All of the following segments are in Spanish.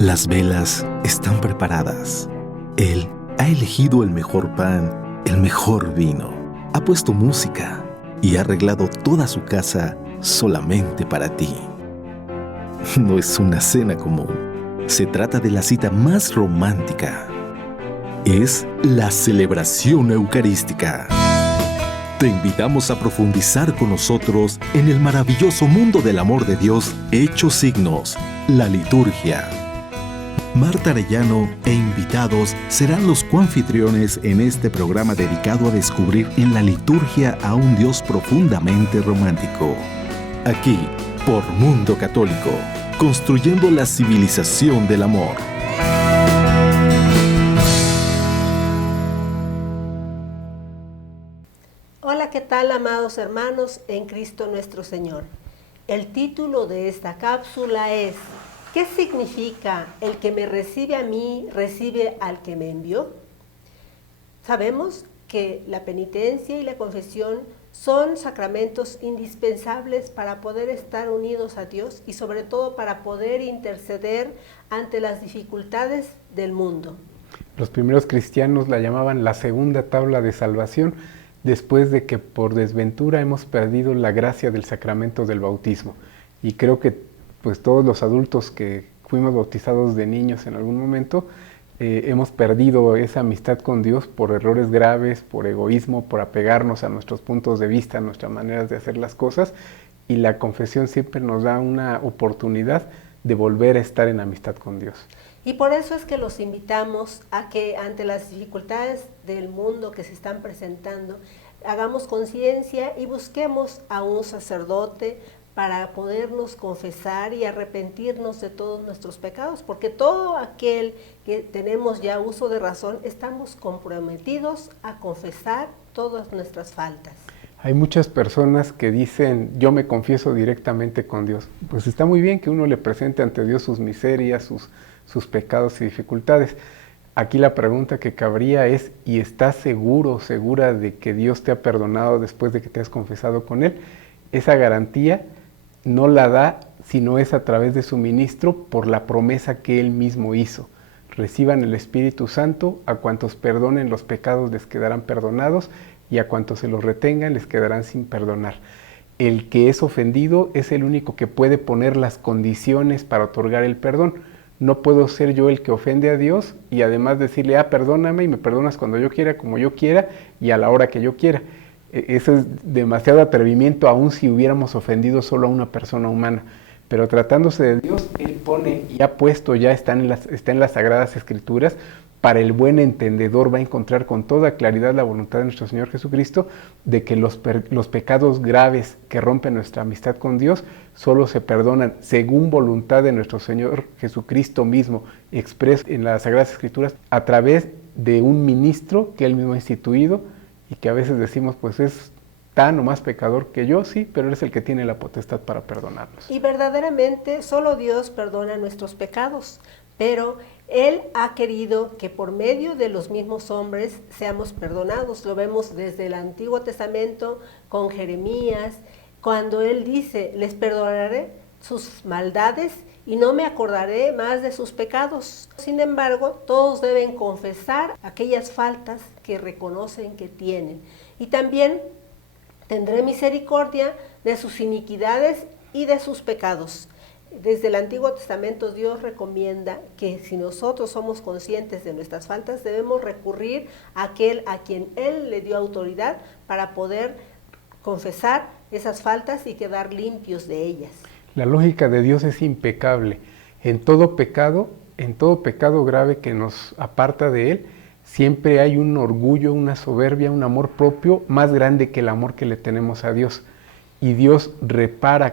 Las velas están preparadas. Él ha elegido el mejor pan, el mejor vino. Ha puesto música y ha arreglado toda su casa solamente para ti. No es una cena común. Se trata de la cita más romántica. Es la celebración eucarística. Te invitamos a profundizar con nosotros en el maravilloso mundo del amor de Dios hecho signos, la liturgia. Marta Arellano e invitados serán los coanfitriones en este programa dedicado a descubrir en la liturgia a un Dios profundamente romántico. Aquí, por Mundo Católico, construyendo la civilización del amor. Hola, ¿qué tal, amados hermanos en Cristo nuestro Señor? El título de esta cápsula es ¿qué significa el que me recibe a mí, recibe al que me envió? Sabemos que la penitencia y la confesión son sacramentos indispensables para poder estar unidos a Dios y sobre todo para poder interceder ante las dificultades del mundo. Los primeros cristianos la llamaban la segunda tabla de salvación, después de que por desventura hemos perdido la gracia del sacramento del bautismo. Y creo que pues todos los adultos que fuimos bautizados de niños en algún momento, hemos perdido esa amistad con Dios por errores graves, por egoísmo, por apegarnos a nuestros puntos de vista, a nuestras maneras de hacer las cosas, y la confesión siempre nos da una oportunidad de volver a estar en amistad con Dios. Y por eso es que los invitamos a que ante las dificultades del mundo que se están presentando, hagamos conciencia y busquemos a un sacerdote para podernos confesar y arrepentirnos de todos nuestros pecados, porque todo aquel que tenemos ya uso de razón, estamos comprometidos a confesar todas nuestras faltas. Hay muchas personas que dicen, yo me confieso directamente con Dios. Pues está muy bien que uno le presente ante Dios sus miserias, sus pecados y dificultades. Aquí la pregunta que cabría es, ¿y estás seguro o segura de que Dios te ha perdonado después de que te has confesado con Él? Esa garantía no la da, sino es a través de su ministro por la promesa que Él mismo hizo. Reciban el Espíritu Santo, a cuantos perdonen los pecados les quedarán perdonados, y a cuantos se los retengan les quedarán sin perdonar. El que es ofendido es el único que puede poner las condiciones para otorgar el perdón. No puedo ser yo el que ofende a Dios y además decirle, perdóname y me perdonas cuando yo quiera, como yo quiera y a la hora que yo quiera. Eso es demasiado atrevimiento, aun si hubiéramos ofendido solo a una persona humana. Pero tratándose de Dios, Él pone y ha puesto, ya está en las Sagradas Escrituras, para el buen entendedor va a encontrar con toda claridad la voluntad de nuestro Señor Jesucristo de que los pecados graves que rompen nuestra amistad con Dios solo se perdonan según voluntad de nuestro Señor Jesucristo mismo, expreso en las Sagradas Escrituras a través de un ministro que Él mismo ha instituido y que a veces decimos pues es tan o más pecador que yo, sí, pero Él es el que tiene la potestad para perdonarnos. Y verdaderamente solo Dios perdona nuestros pecados, pero Él ha querido que por medio de los mismos hombres seamos perdonados. Lo vemos desde el Antiguo Testamento con Jeremías, cuando Él dice, les perdonaré sus maldades y no me acordaré más de sus pecados. Sin embargo, todos deben confesar aquellas faltas que reconocen que tienen. Y también tendré misericordia de sus iniquidades y de sus pecados. Desde el Antiguo Testamento Dios recomienda que si nosotros somos conscientes de nuestras faltas, debemos recurrir a aquel a quien Él le dio autoridad para poder confesar esas faltas y quedar limpios de ellas. La lógica de Dios es impecable. En todo pecado grave que nos aparta de Él, siempre hay un orgullo, una soberbia, un amor propio más grande que el amor que le tenemos a Dios. Y Dios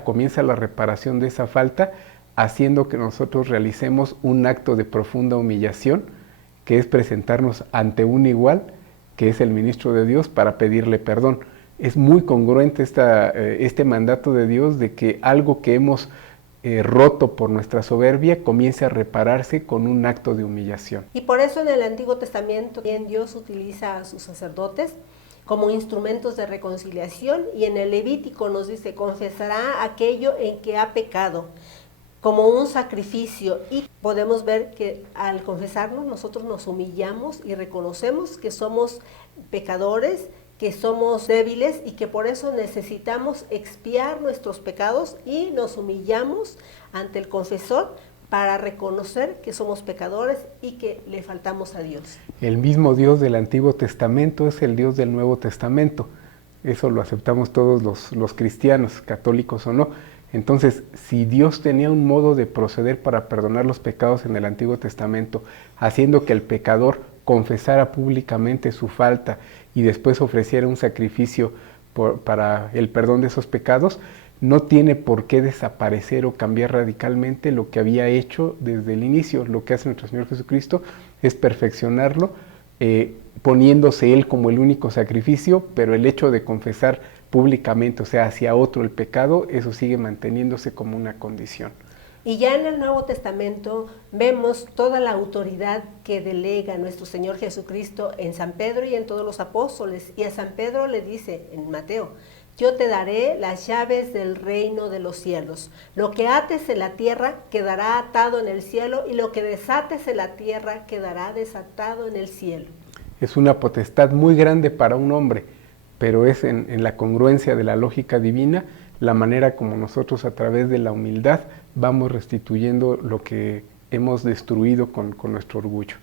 comienza la reparación de esa falta, haciendo que nosotros realicemos un acto de profunda humillación, que es presentarnos ante un igual, que es el ministro de Dios, para pedirle perdón. Es muy congruente este mandato de Dios de que algo que hemos roto por nuestra soberbia comience a repararse con un acto de humillación. Y por eso en el Antiguo Testamento bien Dios utiliza a sus sacerdotes como instrumentos de reconciliación, y en el Levítico nos dice, confesará aquello en que ha pecado. como un sacrificio, y podemos ver que al confesarnos nosotros nos humillamos y reconocemos que somos pecadores, que somos débiles y que por eso necesitamos expiar nuestros pecados, y nos humillamos ante el confesor para reconocer que somos pecadores y que le faltamos a Dios. El mismo Dios del Antiguo Testamento es el Dios del Nuevo Testamento. Eso lo aceptamos todos los cristianos, católicos o no. Entonces, si Dios tenía un modo de proceder para perdonar los pecados en el Antiguo Testamento, haciendo que el pecador confesara públicamente su falta y después ofreciera un sacrificio para el perdón de esos pecados, no tiene por qué desaparecer o cambiar radicalmente lo que había hecho desde el inicio. Lo que hace nuestro Señor Jesucristo es perfeccionarlo, poniéndose Él como el único sacrificio, pero el hecho de confesar públicamente, o sea, hacia otro el pecado, eso sigue manteniéndose como una condición. Y ya en el Nuevo Testamento vemos toda la autoridad que delega nuestro Señor Jesucristo en San Pedro y en todos los apóstoles. Y a San Pedro le dice en Mateo: yo te daré las llaves del reino de los cielos. Lo que ates en la tierra quedará atado en el cielo, y lo que desates en la tierra quedará desatado en el cielo. Es una potestad muy grande para un hombre, pero es en la congruencia de la lógica divina la manera como nosotros, a través de la humildad, vamos restituyendo lo que hemos destruido con nuestro orgullo.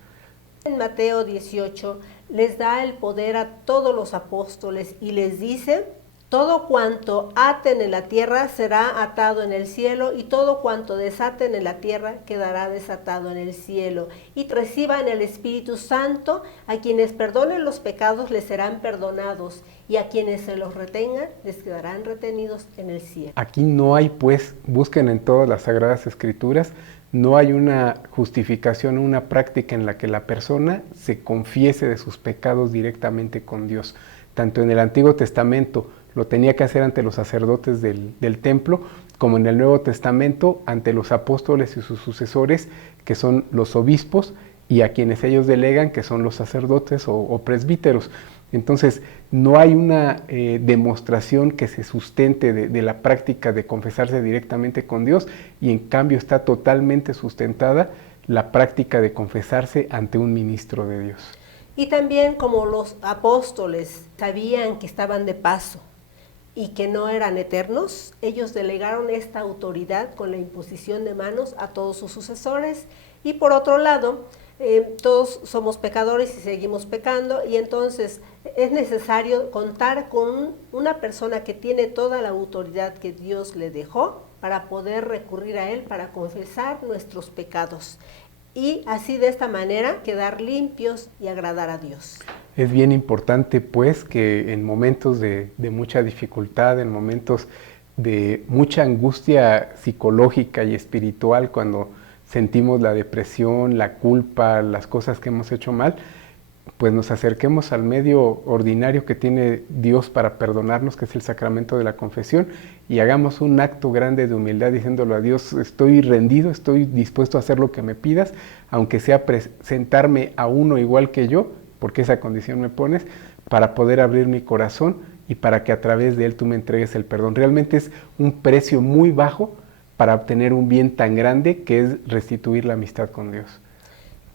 En Mateo 18 les da el poder a todos los apóstoles y les dice: todo cuanto aten en la tierra será atado en el cielo, y todo cuanto desaten en la tierra quedará desatado en el cielo. Y reciban el Espíritu Santo. A quienes perdonen los pecados les serán perdonados, y a quienes se los retengan les quedarán retenidos en el cielo. Aquí no hay, pues, busquen en todas las Sagradas Escrituras, no hay una justificación, una práctica en la que la persona se confiese de sus pecados directamente con Dios. Tanto en el Antiguo Testamento lo tenía que hacer ante los sacerdotes del templo, como en el Nuevo Testamento ante los apóstoles y sus sucesores, que son los obispos, y a quienes ellos delegan, que son los sacerdotes o presbíteros. Entonces, no hay una demostración que se sustente de la práctica de confesarse directamente con Dios, y en cambio está totalmente sustentada la práctica de confesarse ante un ministro de Dios. Y también, como los apóstoles sabían que estaban de paso y que no eran eternos, ellos delegaron esta autoridad con la imposición de manos a todos sus sucesores. Y por otro lado, todos somos pecadores y seguimos pecando, y entonces es necesario contar con una persona que tiene toda la autoridad que Dios le dejó para poder recurrir a Él para confesar nuestros pecados, y así de esta manera quedar limpios y agradar a Dios. Es bien importante, pues, que en momentos de mucha dificultad, en momentos de mucha angustia psicológica y espiritual, cuando sentimos la depresión, la culpa, las cosas que hemos hecho mal, pues nos acerquemos al medio ordinario que tiene Dios para perdonarnos, que es el sacramento de la confesión, y hagamos un acto grande de humildad diciéndole a Dios: estoy rendido, estoy dispuesto a hacer lo que me pidas, aunque sea presentarme a uno igual que yo, porque esa condición me pones, para poder abrir mi corazón y para que a través de él tú me entregues el perdón. Realmente es un precio muy bajo para obtener un bien tan grande, que es restituir la amistad con Dios.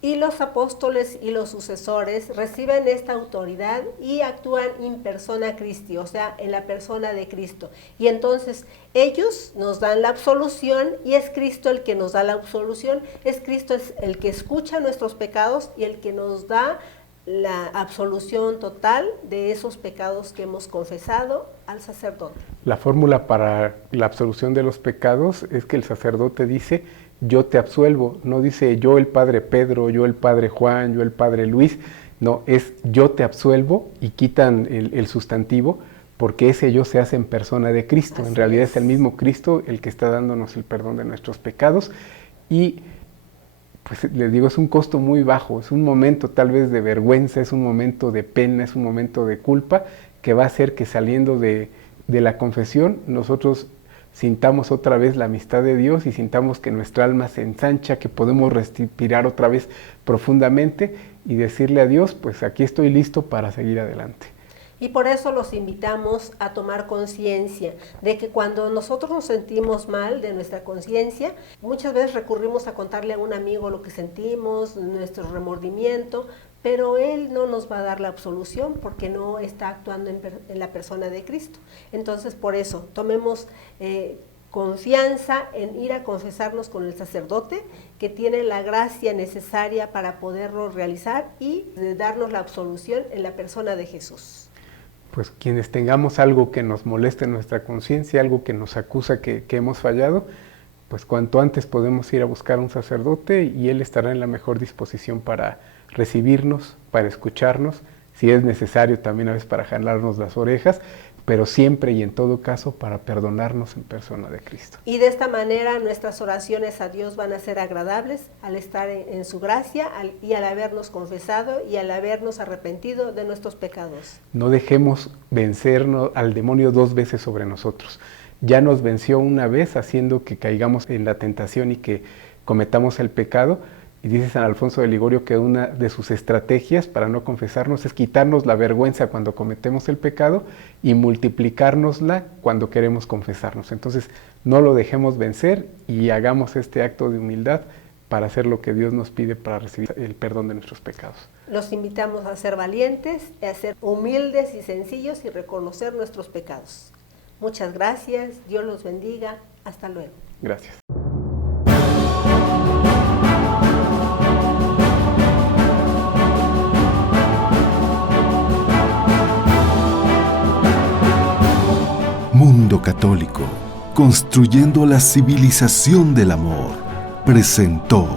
Y los apóstoles y los sucesores reciben esta autoridad y actúan in persona Christi, o sea, en la persona de Cristo. Y entonces ellos nos dan la absolución, y es Cristo el que nos da la absolución. Es Cristo el que escucha nuestros pecados y el que nos da la absolución total de esos pecados que hemos confesado al sacerdote. La fórmula para la absolución de los pecados es que el sacerdote dice: yo te absuelvo. No dice yo el padre Pedro, yo el padre Juan, yo el padre Luis. No, es yo te absuelvo, y quitan el sustantivo, porque ese yo se hace en persona de Cristo. En realidad es el mismo Cristo el que está dándonos el perdón de nuestros pecados. Y pues les digo, es un costo muy bajo, es un momento tal vez de vergüenza, es un momento de pena, es un momento de culpa, que va a hacer que saliendo de la confesión nosotros sintamos otra vez la amistad de Dios, y sintamos que nuestra alma se ensancha, que podemos respirar otra vez profundamente y decirle a Dios: pues aquí estoy listo para seguir adelante. Y por eso los invitamos a tomar conciencia de que cuando nosotros nos sentimos mal de nuestra conciencia, muchas veces recurrimos a contarle a un amigo lo que sentimos, nuestro remordimiento, pero Él no nos va a dar la absolución porque no está actuando en la persona de Cristo. Entonces, por eso, tomemos confianza en ir a confesarnos con el sacerdote que tiene la gracia necesaria para poderlo realizar y de darnos la absolución en la persona de Jesús. Pues quienes tengamos algo que nos moleste en nuestra conciencia, algo que nos acusa que hemos fallado, pues cuanto antes podemos ir a buscar un sacerdote y él estará en la mejor disposición para recibirnos, para escucharnos, si es necesario también a veces para jalarnos las orejas, pero siempre y en todo caso para perdonarnos en persona de Cristo. Y de esta manera nuestras oraciones a Dios van a ser agradables al estar en su gracia y al habernos confesado y al habernos arrepentido de nuestros pecados. No dejemos vencernos al demonio 2 veces sobre nosotros. Ya nos venció una vez haciendo que caigamos en la tentación y que cometamos el pecado. Y dice San Alfonso de Ligorio que una de sus estrategias para no confesarnos es quitarnos la vergüenza cuando cometemos el pecado y multiplicárnosla cuando queremos confesarnos. Entonces, no lo dejemos vencer y hagamos este acto de humildad para hacer lo que Dios nos pide para recibir el perdón de nuestros pecados. Los invitamos a ser valientes, a ser humildes y sencillos y reconocer nuestros pecados. Muchas gracias, Dios los bendiga, hasta luego. Gracias. Mundo Católico, construyendo la civilización del amor, presentó